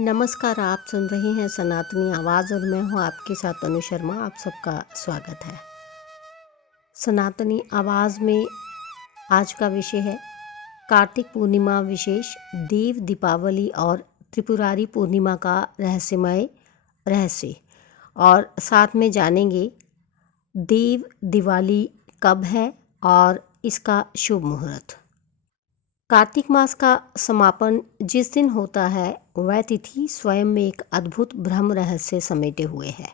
नमस्कार, आप सुन रहे हैं सनातनी आवाज़ और मैं हूं आपके साथ अनु शर्मा। आप सबका स्वागत है। सनातनी आवाज़ में आज का विषय है कार्तिक पूर्णिमा विशेष देव दीपावली और त्रिपुरारी पूर्णिमा का रहस्यमय रहस्य, और साथ में जानेंगे देव दिवाली कब है और इसका शुभ मुहूर्त। कार्तिक मास का समापन जिस दिन होता है वह तिथि स्वयं में एक अद्भुत ब्रह्म रहस्य समेटे हुए है।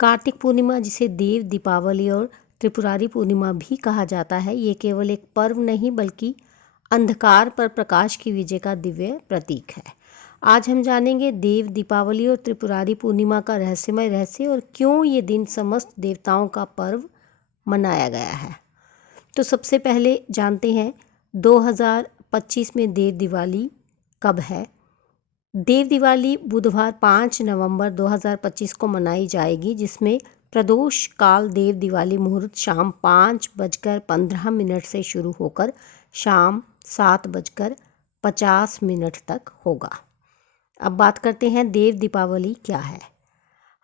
कार्तिक पूर्णिमा, जिसे देव दीपावली और त्रिपुरारी पूर्णिमा भी कहा जाता है, ये केवल एक पर्व नहीं बल्कि अंधकार पर प्रकाश की विजय का दिव्य प्रतीक है। आज हम जानेंगे देव दीपावली और त्रिपुरारी पूर्णिमा का रहस्यमय रहस्य और क्यों ये दिन समस्त देवताओं का पर्व मनाया गया है। तो सबसे पहले जानते हैं 2025 में देव दिवाली कब है। देव दिवाली बुधवार 5 नवंबर 2025 को मनाई जाएगी, जिसमें प्रदोष काल देव दिवाली मुहूर्त शाम 5:15 से शुरू होकर शाम 7:50 तक होगा। अब बात करते हैं देव दीपावली क्या है।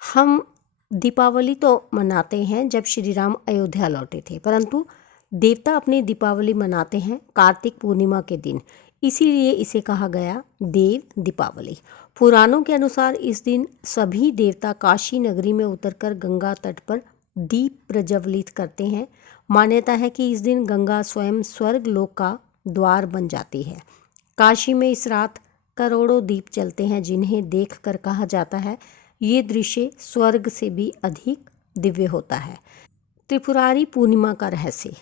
हम दीपावली तो मनाते हैं जब श्री राम अयोध्या लौटे थे, परंतु देवता अपनी दीपावली मनाते हैं कार्तिक पूर्णिमा के दिन, इसीलिए इसे कहा गया देव दीपावली। पुराणों के अनुसार इस दिन सभी देवता काशी नगरी में उतरकर गंगा तट पर दीप प्रज्वलित करते हैं। मान्यता है कि इस दिन गंगा स्वयं स्वर्ग लोक का द्वार बन जाती है। काशी में इस रात करोड़ों दीप जलते हैं, जिन्हें देखकर कहा जाता है ये दृश्य स्वर्ग से भी अधिक दिव्य होता है। त्रिपुरारी पूर्णिमा का रहस्य।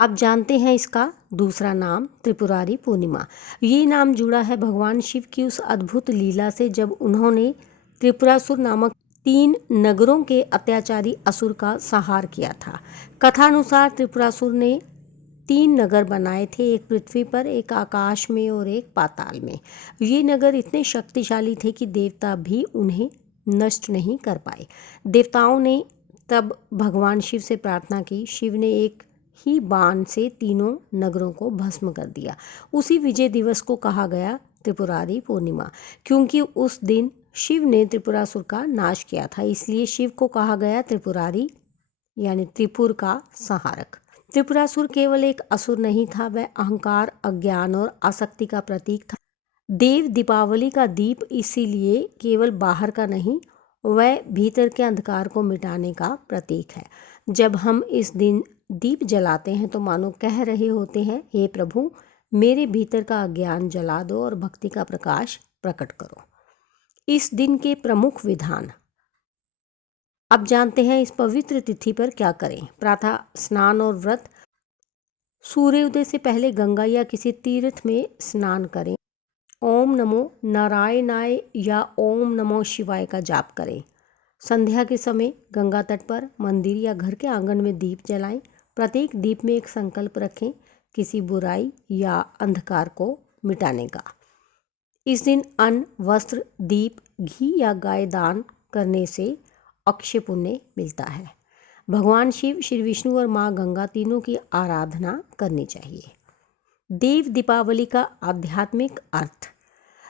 अब जानते हैं इसका दूसरा नाम त्रिपुरारी पूर्णिमा। ये नाम जुड़ा है भगवान शिव की उस अद्भुत लीला से जब उन्होंने त्रिपुरासुर नामक 3 नगरों के अत्याचारी असुर का संहार किया था। कथानुसार त्रिपुरासुर ने 3 नगर बनाए थे, एक पृथ्वी पर, एक आकाश में और एक पाताल में। ये नगर इतने शक्तिशाली थे कि देवता भी उन्हें नष्ट नहीं कर पाए। देवताओं ने तब भगवान शिव से प्रार्थना की। शिव ने एक ही बाण से तीनों नगरों को भस्म कर दिया। उसी विजय दिवस को कहा गया त्रिपुरारी पूर्णिमा, क्योंकि उस दिन शिव ने त्रिपुरासुर का नाश किया था। इसलिए शिव को कहा गया त्रिपुरारी, यानी त्रिपुर का संहारक। त्रिपुरासुर केवल एक असुर नहीं था, वह अहंकार, अज्ञान और आसक्ति का प्रतीक था। देव दीपावली का दीप इसीलिए केवल बाहर का नहीं, वह भीतर के अंधकार को मिटाने का प्रतीक है। जब हम इस दिन दीप जलाते हैं तो मानो कह रहे होते हैं, हे प्रभु, मेरे भीतर का अज्ञान जला दो और भक्ति का प्रकाश प्रकट करो। इस दिन के प्रमुख विधान अब जानते हैं। इस पवित्र तिथि पर क्या करें। प्रातः स्नान और व्रत। सूर्योदय से पहले गंगा या किसी तीर्थ में स्नान करें। ओम नमो नारायणाय या ओम नमो शिवाय का जाप करें। संध्या के समय गंगा तट पर, मंदिर या घर के आंगन में दीप जलाएं। प्रत्येक दीप में एक संकल्प रखें, किसी बुराई या अंधकार को मिटाने का। इस दिन अन्न, वस्त्र, दीप, घी या गाय दान करने से अक्षय पुण्य मिलता है। भगवान शिव, श्री विष्णु और माँ गंगा तीनों की आराधना करनी चाहिए। देव दीपावली का आध्यात्मिक अर्थ।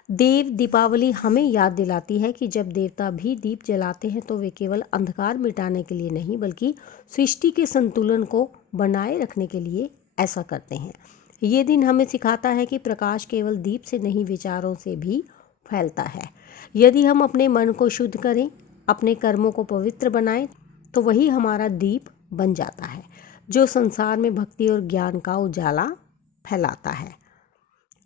देव दीपावली हमें याद दिलाती है कि जब देवता भी दीप जलाते हैं तो वे केवल अंधकार मिटाने के लिए नहीं बल्कि सृष्टि के संतुलन को बनाए रखने के लिए ऐसा करते हैं। ये दिन हमें सिखाता है कि प्रकाश केवल दीप से नहीं, विचारों से भी फैलता है। यदि हम अपने मन को शुद्ध करें, अपने कर्मों को पवित्र बनाएं, तो वही हमारा दीप बन जाता है, जो संसार में भक्ति और ज्ञान का उजाला फैलाता है।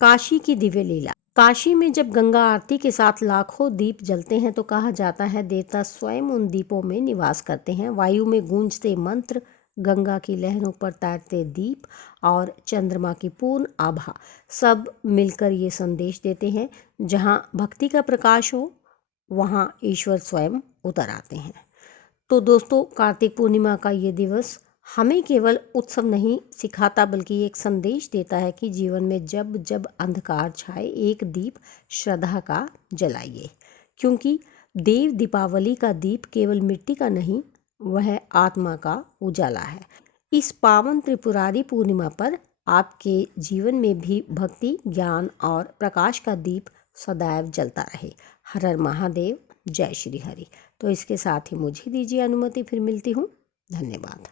काशी की दिव्य लीला। काशी में जब गंगा आरती के साथ लाखों दीप जलते हैं तो कहा जाता है देवता स्वयं उन दीपों में निवास करते हैं। वायु में गूंजते मंत्र, गंगा की लहरों पर तैरते दीप और चंद्रमा की पूर्ण आभा सब मिलकर ये संदेश देते हैं, जहाँ भक्ति का प्रकाश हो वहाँ ईश्वर स्वयं उतर आते हैं। तो दोस्तों, कार्तिक पूर्णिमा का ये दिवस हमें केवल उत्सव नहीं सिखाता बल्कि एक संदेश देता है कि जीवन में जब जब अंधकार छाए, एक दीप श्रद्धा का जलाइए, क्योंकि देव दीपावली का दीप केवल मिट्टी का नहीं, वह आत्मा का उजाला है। इस पावन त्रिपुरारी पूर्णिमा पर आपके जीवन में भी भक्ति, ज्ञान और प्रकाश का दीप सदैव जलता रहे। हर हर महादेव, जय श्री हरि। तो इसके साथ ही मुझे दीजिए अनुमति, फिर मिलती हूँ। धन्यवाद।